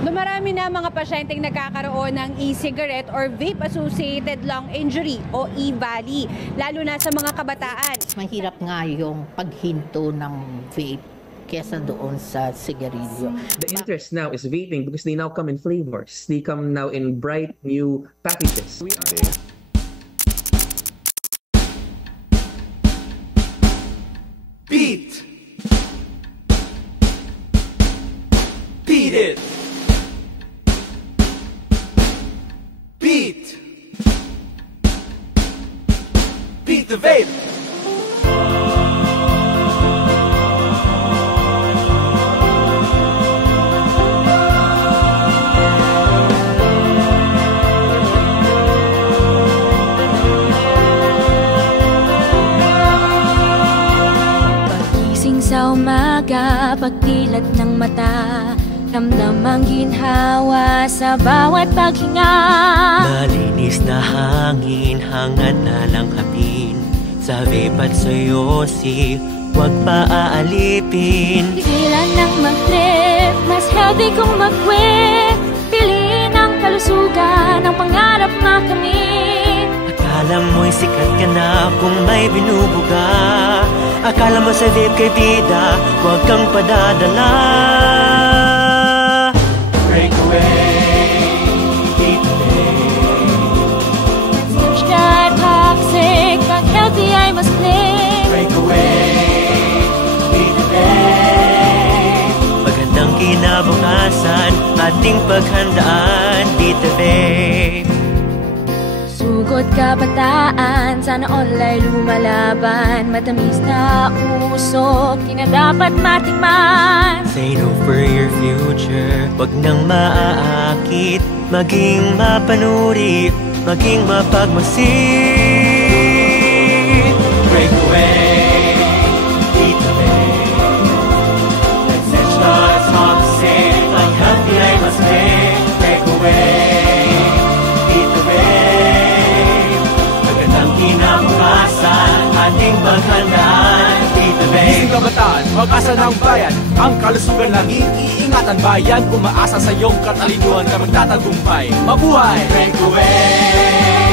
Dumarami na mga pasyenteng nagkakaroon ng e-cigarette or vape-associated lung injury o e-valley, lalo na sa mga kabataan. Mahirap nga yung paghinto ng vape kesa doon sa sigarilyo. The interest now is vaping because they now come in flavors. They come now in bright new packages. Beat! Beat it! Beat! Beat the vape! Pagising sa umaga, pagdilat ng mata, ramdam ang ginhawa sa bawat paghinga. Malinis na hangin, hangad na lang hapin. Sa vape at sa yosi, huwag pa aalipin. Tigilan ng mag-trip, mas healthy kung mag-quit. Piliin ang kalusugan, ang pangarap makamit. Akala mo'y sikat ka na kung may binubuga. Akala mo sa vape kay bida, huwag kang padadala. Break away, beat the vape. Switch ka toxic, pag healthy ay mas clean. Break away, beat the vape. Magandang kinabukasan, ating paghandaan, beat the vape. Sugod kabataan, sana online lumalaban. Matamis na usok, di na dapat matikman. Say no for your future, wag nang maaakit. Maging mapanuri, maging mapagmasid. Break away, beat the vape. Let's ditch the toxic, ang healthy ay mas clean. Break away, beat the vape. Magandang kinabukasan, ating paghandaan, beat the vape. Gising kabataan, pag-asa ng bayan. Ang kalusugan laging iingatan bayan. Umaasa sa iyong katalinuhan ka magtatagumpay. Mabuhay! Break away,